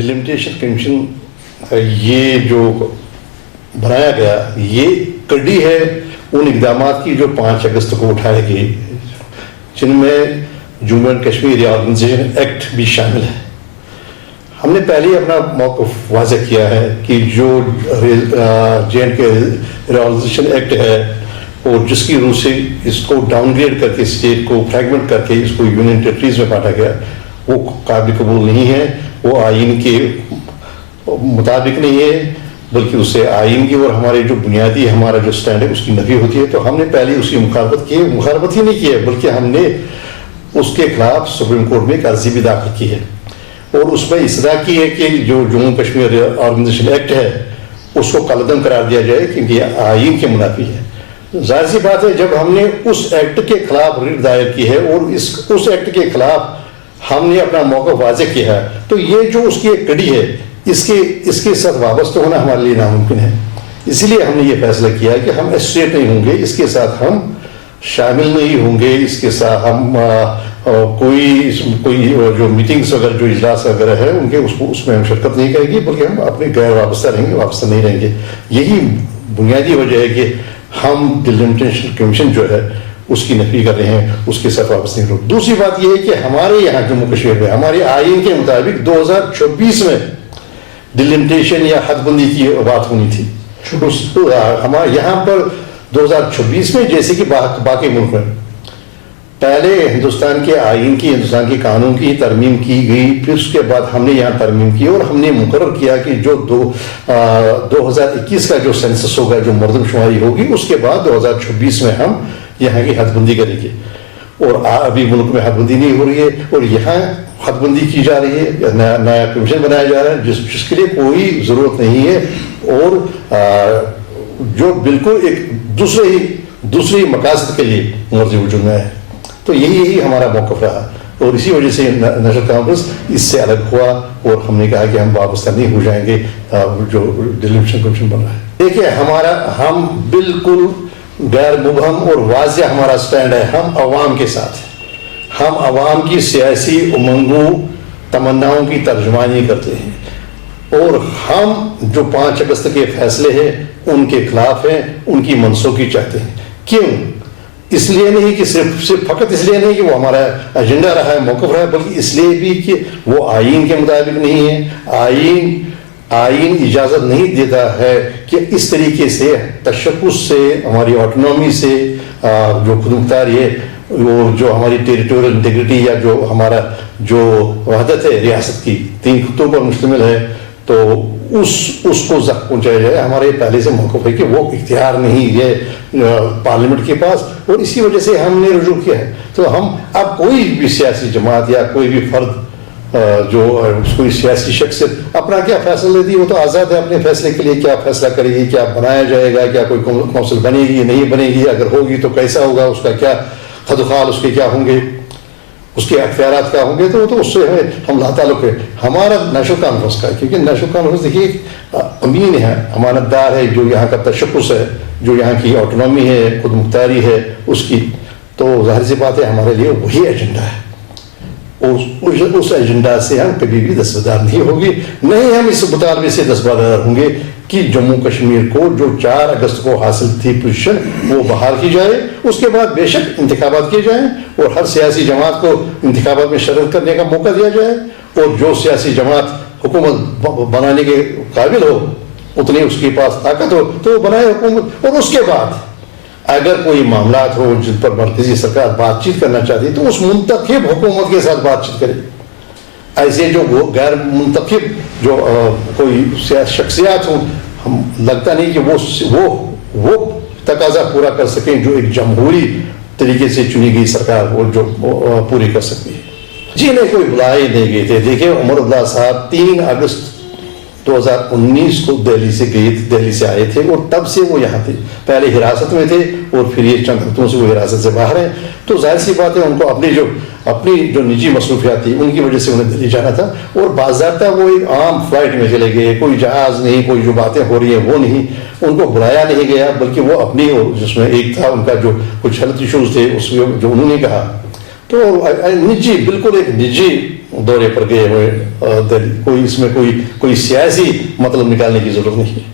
Delimitation commission یہ جو بنایا گیا یہ کڑی ہے ان اقدامات کی جو 5 اگست کو اٹھائے گئے، جن میں Jammu and Kashmir reorganisation act بھی شامل ہے۔ ہم نے پہلے اپنا موقف واضح کیا ہے کہ جو جے اینڈ کے ری آرگنائزیشن ایکٹ ہے اور جس کی روح سے اس کو ڈاؤن گریڈ کر کے اسٹیٹ کو فریگمنٹ کر کے اس کو یونین ٹیریٹریز میں بانٹا گیا، وہ قابل قبول نہیں ہے، وہ آئین کے مطابق نہیں ہے، بلکہ اس سے آئین کی اور ہمارے جو بنیادی ہمارا جو سٹینڈ ہے اس کی نفی ہوتی ہے۔ تو ہم نے پہلے اس کی مخالفت ہی نہیں کی ہے، بلکہ ہم نے اس کے خلاف سپریم کورٹ میں ایک عرضی بھی داخل کی ہے اور اس میں اصلاح کی ہے کہ جو جموں کشمیر آرگنائزیشن ایکٹ ہے اس کو کالعدم قرار دیا جائے کیونکہ یہ آئین کے منافی ہے۔ ظاہر سی بات ہے جب ہم نے اس ایکٹ کے خلاف ریٹ دائر کی ہے اور اس ایکٹ کے خلاف ہم نے اپنا موقف واضح کیا ہے تو یہ جو اس کی ایک کڑی ہے اس کے ساتھ وابستہ ہونا ہمارے لیے ناممکن ہے۔ اسی لیے ہم نے یہ فیصلہ کیا ہے کہ ہم ایسوسیٹ نہیں ہوں گے، اس کے ساتھ ہم شامل نہیں ہوں گے، اس کے ساتھ ہم کوئی جو میٹنگز وغیرہ جو اجلاس وغیرہ ہے ان کے اس میں ہم شرکت نہیں کریں گے، بلکہ ہم اپنے غیر وابستہ رہیں گے، وابستہ نہیں رہیں گے۔ یہی بنیادی وجہ ہے کہ ہم ڈیلیمیٹیشن کمیشن جو ہے اس کی نفی کر رہے ہیں، اس کے ساتھ واپس نہیں۔ دوسری بات یہ ہے کہ ہمارے یہاں جموں کشمیر میں ہمارے آئین کے مطابق 2026 میں ڈیلیمیٹیشن یا حد بندی کی بات ہونی تھی۔ ہمارے یہاں پر 2026 میں جیسے کہ باقی ملک میں پہلے ہندوستان کے آئین کی، ہندوستان کے قانون کی ترمیم کی گئی، پھر اس کے بعد ہم نے یہاں ترمیم کی اور ہم نے مقرر کیا کہ جو 2021 کا جو سینسس ہوگا، جو مردم شماری ہوگی، اس کے بعد 2026 میں ہم یہاں کی حد بندی کریں گے۔ اور ابھی ملک میں حد بندی نہیں ہو رہی ہے اور یہاں حد بندی کی جا رہی ہے، نیا کمیشن بنایا جا رہا ہے جس کے لیے کوئی ضرورت نہیں ہے اور جو بالکل ایک دوسرے مقاصد کے لیے مرضی وجود میں ہے۔ تو یہی ہمارا موقف رہا اور اسی وجہ سے نیشنل کانفرنس اس سے الگ ہوا اور ہم نے کہا کہ ہم وابستہ نہیں ہو جائیں گے جو ڈیلیمیٹیشن کمیشن بن رہا ہے۔ دیکھیے ہم بالکل غیر مبہم اور واضح ہمارا سٹینڈ ہے، ہم عوام کے ساتھ ہیں، ہم عوام کی سیاسی امنگوں تمناؤں کی ترجمانی کرتے ہیں اور ہم جو 5 اگست کے فیصلے ہیں ان کے خلاف ہیں، ان کی منسوخی چاہتے ہیں۔ کیوں؟ اس لیے نہیں کہ صرف فقط اس لیے نہیں کہ وہ ہمارا ایجنڈا رہا ہے، موقف رہا ہے، بلکہ اس لیے بھی کہ وہ آئین کے مطابق نہیں ہے۔ آئین اجازت نہیں دیتا ہے کہ اس طریقے سے تشخص سے، ہماری آٹونومی سے، جو خود مختاری ہے، وہ جو ہماری ٹیریٹوریل انٹیگریٹی یا جو ہمارا جو وحدت ہے ریاست کی 3 خطوں پر مشتمل ہے، تو اس کو زخم پہنچایا جائے۔ ہمارے پہلے سے موقف ہے کہ وہ اختیار نہیں ہے پارلیمنٹ کے پاس اور اسی وجہ سے ہم نے رجوع کیا ہے۔ تو ہم اب کوئی بھی سیاسی جماعت یا کوئی بھی فرد جو کوئی سیاسی شخص اپنا کیا فیصلہ لیتی ہے، وہ تو آزاد ہے اپنے فیصلے کے لیے، کیا فیصلہ کرے گی، کیا بنایا جائے گا، کیا کوئی کونسل بنے گی نہیں بنے گی، اگر ہوگی تو کیسا ہوگا، اس کا کیا خد و خال اس کے کیا ہوں گے، اس کے اختیارات کیا ہوں گے، تو اس سے ہم لا تعلق ہے۔ ہمارا نیشنل کانفرنس کا ہے، کیونکہ نیشنل کانفرنس دیکھیے امین ہے، امانت دار ہے، جو یہاں کا تشخص ہے، جو یہاں کی آٹونومی ہے، خود مختاری ہے اس کی، تو ظاہر سی بات ہے ہمارے لیے وہی ایجنڈا ہے اور اس ایجنڈا سے ہم کبھی بھی دستبردار نہیں ہوگی، نہیں ہم اس مطالبے سے دستبردار ہوں گے کہ جموں کشمیر کو جو 4 اگست کو حاصل تھی پوزیشن وہ بحال کی جائے۔ اس کے بعد بے شک انتخابات کیے جائیں اور ہر سیاسی جماعت کو انتخابات میں شرکت کرنے کا موقع دیا جائے اور جو سیاسی جماعت حکومت بنانے کے قابل ہو، اتنی اس کے پاس طاقت ہو تو وہ بنائے حکومت، اور اس کے بعد اگر کوئی معاملات ہو جن پر مرکزی سرکار بات چیت کرنا چاہتی ہے تو اس منتخب حکومت کے ساتھ بات چیت کرے۔ ایسے جو غیر منتخب جو کوئی شخصیات ہوں، ہم لگتا نہیں کہ وہ تقاضا پورا کر سکیں جو ایک جمہوری طریقے سے چنی گئی سرکار وہ جو پوری کر سکتی ہے۔ جی نہیں، کوئی بلائے نہیں گئے تھے۔ دیکھیں عمر عبداللہ صاحب 3 اگست 2019 کو دہلی سے گئے تھے، دہلی سے آئے تھے اور تب سے وہ یہاں تھے، پہلے حراست میں تھے اور پھر یہ چند ہفتوں سے وہ حراست سے باہر ہیں۔ تو ظاہر سی بات ہے ان کو اپنی جو نجی مصروفیات تھی ان کی وجہ سے انہیں دہلی جانا تھا اور باضابطہ وہ ایک عام فلائٹ میں چلے گئے، کوئی جہاز نہیں، کوئی جو باتیں ہو رہی ہیں وہ نہیں، ان کو بلایا نہیں گیا، بلکہ وہ اپنی، جس میں ایک تھا ان کا جو کچھ ہیلتھ ایشوز تھے، اس میں جو انہوں نے کہا تو نجی بالکل ایک نجی دورے پر گئے ہوئے دہلی، کوئی اس میں کوئی سیاسی مطلب نکالنے کی ضرورت نہیں ہے.